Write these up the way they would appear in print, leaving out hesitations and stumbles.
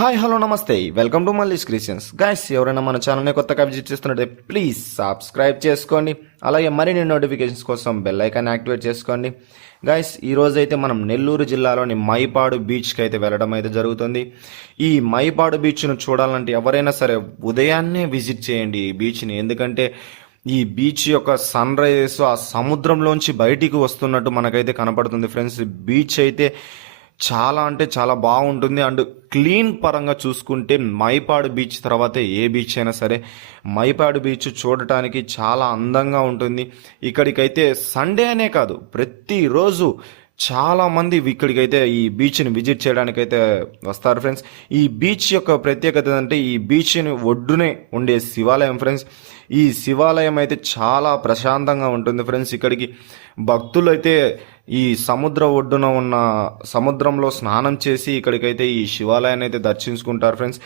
Hi hello నమస్తే welcome to Malli's Christians guys. ఎవరైనా మన ఛానల్ని కొత్తగా విజిట్ చేస్తున్నట్టే ప్లీజ్ సబ్స్క్రైబ్ చేసుకోండి. అలాగే మరిన్ని నోటిఫికేషన్స్ కోసం బెల్ ఐకాన్ యాక్టివేట్ చేసుకోండి. గైస్, ఈరోజు అయితే మనం నెల్లూరు జిల్లాలోని మైపాడు బీచ్కి అయితే వెళ్ళడం అయితే జరుగుతుంది. ఈ మైపాడు బీచ్ను చూడాలంటే ఎవరైనా సరే ఉదయాన్నే విజిట్ చేయండి ఈ బీచ్ని. ఎందుకంటే ఈ బీచ్ యొక్క సన్ రైజెస్ ఆ సముద్రంలోంచి బయటికి వస్తున్నట్టు మనకైతే కనపడుతుంది ఫ్రెండ్స్. బీచ్ అయితే చాలా అంటే చాలా బాగుంటుంది. అండ్ క్లీన్ పరంగా చూసుకుంటే మైపాడు బీచ్ తర్వాత ఏ బీచ్ అయినా సరే మైపాడు బీచ్ చూడటానికి చాలా అందంగా ఉంటుంది. ఇక్కడికైతే సండే అనే కాదు, ప్రతిరోజు చాలామంది ఇక్కడికైతే ఈ బీచ్ని విజిట్ చేయడానికైతే వస్తారు ఫ్రెండ్స్. ఈ బీచ్ యొక్క ప్రత్యేకత అంటే ఈ బీచ్ని ఒడ్డునే ఉండే శివాలయం ఫ్రెండ్స్. ఈ శివాలయం అయితే చాలా ప్రశాంతంగా ఉంటుంది ఫ్రెండ్స్. ఇక్కడికి భక్తులు అయితే ఈ సముద్ర ఒడ్డున ఉన్న సముద్రంలో స్నానం చేసి ఇక్కడికైతే ఈ శివాలయాన్ని అయితే దర్శించుకుంటారు ఫ్రెండ్స్.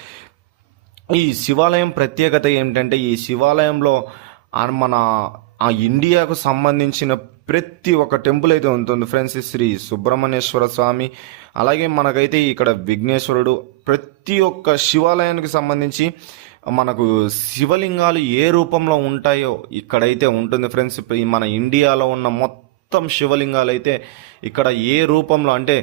ఈ శివాలయం ప్రత్యేకత ఏమిటంటే ఈ శివాలయంలో మన ఇండియాకు సంబంధించిన ప్రతి ఒక్క టెంపుల్ అయితే ఉంటుంది ఫ్రెండ్స్. శ్రీ సుబ్రహ్మణ్యేశ్వర స్వామి, అలాగే మనకైతే ఇక్కడ విఘ్నేశ్వరుడు, ప్రతి ఒక్క శివాలయానికి సంబంధించి మనకు శివలింగాలు ఏ రూపంలో ఉంటాయో ఇక్కడైతే ఉంటుంది ఫ్రెండ్స్. మన ఇండియాలో ఉన్న మొత్తం శివలింగాలు అయితే ఇక్కడ ఏ రూపంలో అంటే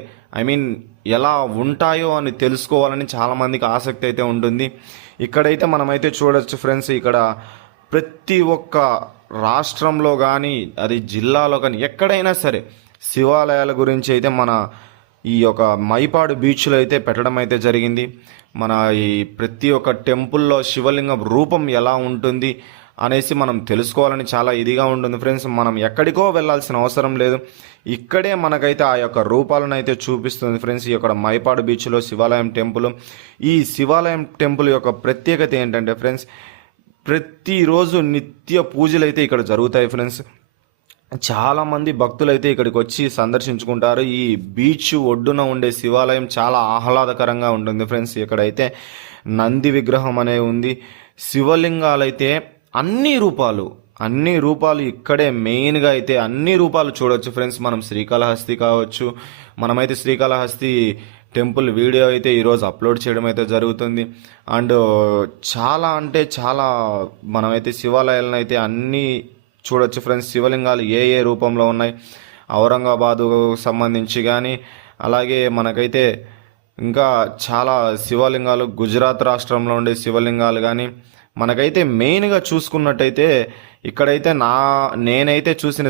ఎలా ఉంటాయో అని తెలుసుకోవాలని చాలామందికి ఆసక్తి అయితే ఉంటుంది. ఇక్కడైతే మనమైతే చూడొచ్చు ఫ్రెండ్స్. ఇక్కడ ప్రతి ఒక్క రాష్ట్రంలో కానీ అది జిల్లాలో కానీ ఎక్కడైనా సరే శివాలయాల గురించి అయితే మన ఈ యొక్క మైపాడు బీచ్లో అయితే పెట్టడం అయితే జరిగింది. మన ఈ ప్రతి ఒక్క టెంపుల్లో శివలింగం రూపం ఎలా ఉంటుంది అనేసి మనం తెలుసుకోవాలని చాలా ఇదిగా ఉంటుంది ఫ్రెండ్స్. మనం ఎక్కడికో వెళ్ళాల్సిన అవసరం లేదు, ఇక్కడే మనకైతే ఆ యొక్క రూపాలను అయితే చూపిస్తుంది ఫ్రెండ్స్. ఈ యొక్క మైపాడు బీచ్లో శివాలయం టెంపుల్. ఈ శివాలయం టెంపుల్ యొక్క ప్రత్యేకత ఏంటంటే ఫ్రెండ్స్, ప్రతిరోజు నిత్య పూజలు అయితే ఇక్కడ జరుగుతాయి ఫ్రెండ్స్. చాలామంది భక్తులు అయితే ఇక్కడికి వచ్చి సందర్శించుకుంటారు. ఈ బీచ్ ఒడ్డున ఉండే శివాలయం చాలా ఆహ్లాదకరంగా ఉంటుంది ఫ్రెండ్స్. ఇక్కడైతే నంది విగ్రహం అనే ఉంది. శివలింగాలైతే అన్ని రూపాలు ఇక్కడే మెయిన్గా అయితే అన్ని రూపాలు చూడవచ్చు ఫ్రెండ్స్. మనం శ్రీకాళహస్తి కావచ్చు, మనమైతే శ్రీకాళహస్తి టెంపుల్ వీడియో అయితే ఈరోజు అప్లోడ్ చేయడం అయితే జరుగుతుంది. అండ్ చాలా అంటే చాలా మనమైతే శివాలయాలను అయితే అన్నీ చూడొచ్చు ఫ్రెండ్స్. శివలింగాలు ఏ రూపంలో ఉన్నాయి, ఔరంగాబాదు సంబంధించి కానీ, అలాగే మనకైతే ఇంకా చాలా శివలింగాలు గుజరాత్ రాష్ట్రంలో ఉండే శివలింగాలు కానీ, మనకైతే మెయిన్గా చూసుకున్నట్టయితే ఇక్కడైతే నేనైతే చూసిన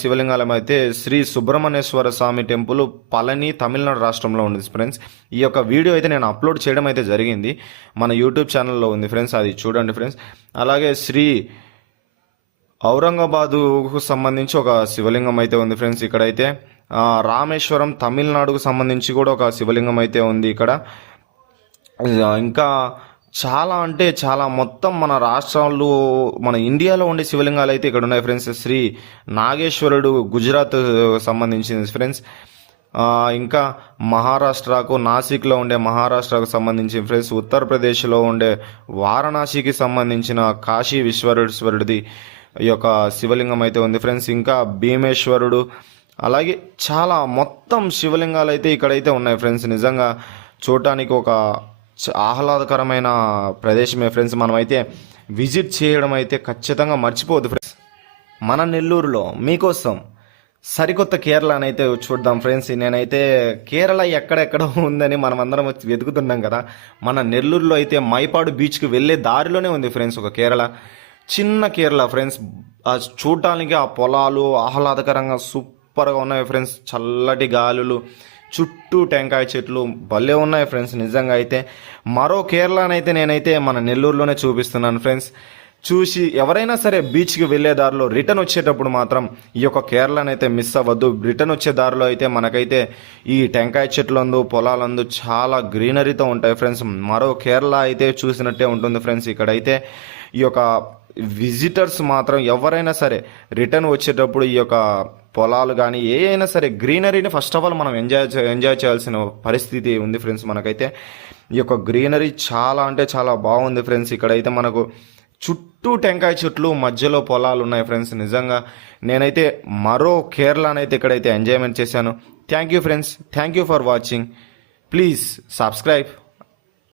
శివలింగాలం అయితే శ్రీ సుబ్రహ్మణ్యేశ్వర స్వామి టెంపుల్ పళని తమిళనాడు రాష్ట్రంలో ఉంది ఫ్రెండ్స్. ఈ యొక్క వీడియో అయితే నేను అప్లోడ్ చేయడం అయితే జరిగింది, మన యూట్యూబ్ ఛానల్లో ఉంది ఫ్రెండ్స్, అది చూడండి ఫ్రెండ్స్. అలాగే శ్రీ ఔరంగాబాదుకు సంబంధించి ఒక శివలింగం అయితే ఉంది ఫ్రెండ్స్. ఇక్కడైతే రామేశ్వరం తమిళనాడుకు సంబంధించి కూడా ఒక శివలింగం అయితే ఉంది ఇక్కడ. ఇంకా చాలా అంటే చాలా మొత్తం మన రాష్ట్రాలు మన ఇండియాలో ఉండే శివలింగాలు అయితే ఇక్కడ ఉన్నాయి ఫ్రెండ్స్. శ్రీ నాగేశ్వరుడు గుజరాత్ సంబంధించింది ఫ్రెండ్స్. ఇంకా మహారాష్ట్రకు నాసిక్లో ఉండే మహారాష్ట్రకు సంబంధించిన ఫ్రెండ్స్. ఉత్తరప్రదేశ్లో ఉండే వారణాసికి సంబంధించిన కాశీ విశ్వేశ్వరుడిది ఈ యొక్క శివలింగం అయితే ఉంది ఫ్రెండ్స్. ఇంకా భీమేశ్వరుడు, అలాగే చాలా మొత్తం శివలింగాలు అయితే ఇక్కడైతే ఉన్నాయి ఫ్రెండ్స్. నిజంగా చూడటానికి ఒక ఆహ్లాదకరమైన ప్రదేశమే ఫ్రెండ్స్. మనమైతే విజిట్ చేయడం అయితే ఖచ్చితంగా మర్చిపోవద్దు ఫ్రెండ్స్. మన నెల్లూరులో మీకోసం సరికొత్త కేరళని అయితే చూద్దాం ఫ్రెండ్స్. నేనైతే కేరళ ఎక్కడెక్కడ ఉందని మనం అందరం వెతుకుతున్నాం కదా. మన నెల్లూరులో అయితే మైపాడు బీచ్కి వెళ్ళే దారిలోనే ఉంది ఫ్రెండ్స్ ఒక కేరళ, చిన్న కేరళ ఫ్రెండ్స్. చూడటానికి ఆ పొలాలు ఆహ్లాదకరంగా సూపర్గా ఉన్నాయి ఫ్రెండ్స్. చల్లటి గాలులు, చుట్టూ టెంకాయ చెట్లు భలే ఉన్నాయి ఫ్రెండ్స్. నిజంగా అయితే మరో కేరళనైతే నేనైతే మన నెల్లూరులోనే చూపిస్తున్నాను ఫ్రెండ్స్. చూసి ఎవరైనా సరే బీచ్కి వెళ్ళే దారిలో రిటర్న్ వచ్చేటప్పుడు మాత్రం ఈ యొక్క కేరళనైతే మిస్ అవ్వద్దు. రిటర్న్ వచ్చే దారిలో అయితే మనకైతే ఈ టెంకాయ చెట్లందు పొలాలందు చాలా గ్రీనరీతో ఉంటాయి ఫ్రెండ్స్. మరో కేరళ అయితే చూసినట్టే ఉంటుంది ఫ్రెండ్స్. ఇక్కడైతే ఈ యొక్క విజిటర్స్ మాత్రం ఎవరైనా సరే రిటర్న్ వచ్చేటప్పుడు ఈ యొక్క పొలాలు కానీ ఏ అయినా సరే గ్రీనరీని ఫస్ట్ ఆఫ్ ఆల్ మనం ఎంజాయ్ చేయాల్సిన పరిస్థితి ఉంది ఫ్రెండ్స్. మనకైతే ఈ యొక్క గ్రీనరీ చాలా అంటే చాలా బాగుంది ఫ్రెండ్స్. ఇక్కడైతే మనకు చుట్టూ టెంకాయ చెట్లు, మధ్యలో పొలాలు ఉన్నాయి ఫ్రెండ్స్. నిజంగా నేనైతే మరో కేరళనైతే ఇక్కడైతే ఎంజాయ్మెంట్ చేశాను. Thank you friends, thank you for watching. Please subscribe.